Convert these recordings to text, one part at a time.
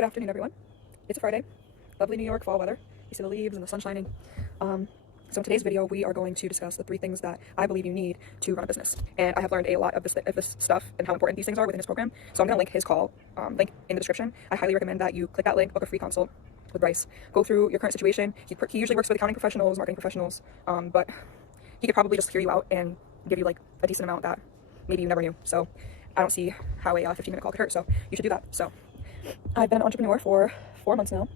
Good afternoon, everyone. It's a Friday. Lovely New York fall weather. You see the leaves and the sun shining. So in today's video, we are going to discuss the 3 things that I believe you need to run a business. And I have learned a lot of this stuff and how important these things are within his program. So I'm going to link his call, link in the description. I highly recommend that you click that link, book a free consult with Bryce. Go through your current situation. He usually works with accounting professionals, marketing professionals, but he could probably just hear you out and give you like a decent amount that maybe you never knew. So I don't see how a 15-minute call could hurt. So you should do that. So I've been an entrepreneur for 4 months now.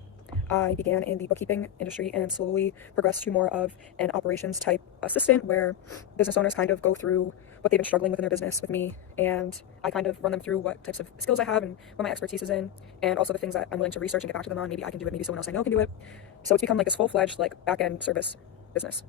I began in the bookkeeping industry and slowly progressed to more of an operations type assistant where business owners kind of go through what they've been struggling with in their business with me, and I kind of run them through what types of skills I have and what my expertise is in, and also the things that I'm willing to research and get back to them on. Maybe I can do it, maybe someone else I know can do it. So it's become like this full-fledged like back-end service business.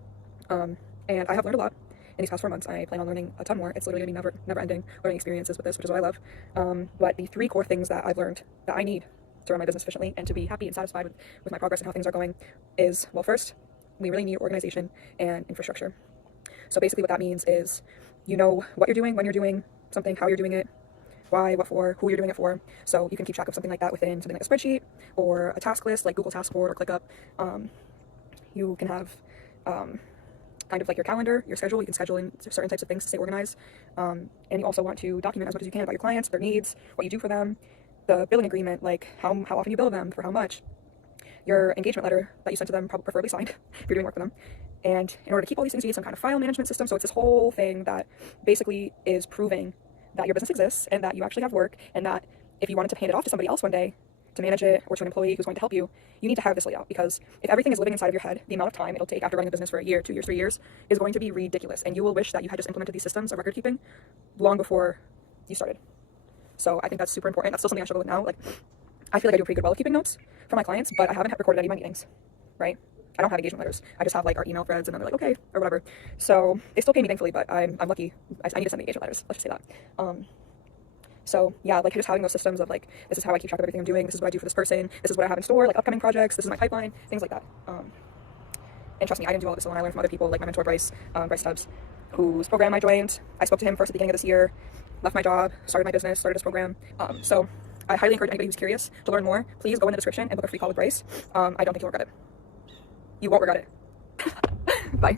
And I have learned a lot in these past 4 months. I plan on learning a ton more. It's literally gonna be never-ending learning experiences with this, which is what I love. But the 3 core things that I've learned that I need to run my business efficiently and to be happy and satisfied with my progress and how things are going is, well, first, we really need organization and infrastructure. So basically what that means is you know what you're doing, when you're doing something, how you're doing it, why, what for, who you're doing it for. So you can keep track of something like that within something like a spreadsheet or a task list like Google Task Board or ClickUp. You can have kind of like your calendar, your schedule. You can schedule in certain types of things to stay organized. And you also want to document as much as you can about your clients, their needs, what you do for them, the billing agreement, like how often you bill them, for how much, your engagement letter that you sent to them, preferably signed if you're doing work for them. And in order to keep all these things, you need some kind of file management system. So it's this whole thing that basically is proving that your business exists and that you actually have work, and that if you wanted to hand it off to somebody else one day to manage it, or to an employee who's going to help you, you need to have this laid out, because if everything is living inside of your head, the amount of time it'll take after running a business for a year, 2 years, 3 years is going to be ridiculous, and you will wish that you had just implemented these systems of record keeping long before you started. So I think that's super important. That's still something I struggle with now. Like, I feel like I do pretty good well with keeping notes for my clients, but I haven't recorded any of my meetings, right? I don't have engagement letters. I just have like our email threads, and then they're like, okay, or whatever. So they still pay me, thankfully, but I'm lucky. I need to send the engagement letters. Let's just say that. So yeah, like just having those systems of like, this is how I keep track of everything I'm doing. This is what I do for this person. This is what I have in store, like upcoming projects. This is my pipeline, things like that. And trust me, I didn't do all of this alone. I learned from other people, like my mentor, Bryce Tubbs, whose program I joined. I spoke to him first at the beginning of this year, left my job, started my business, started this program. So I highly encourage anybody who's curious to learn more, please go in the description and book a free call with Bryce. I don't think you'll regret it. You won't regret it.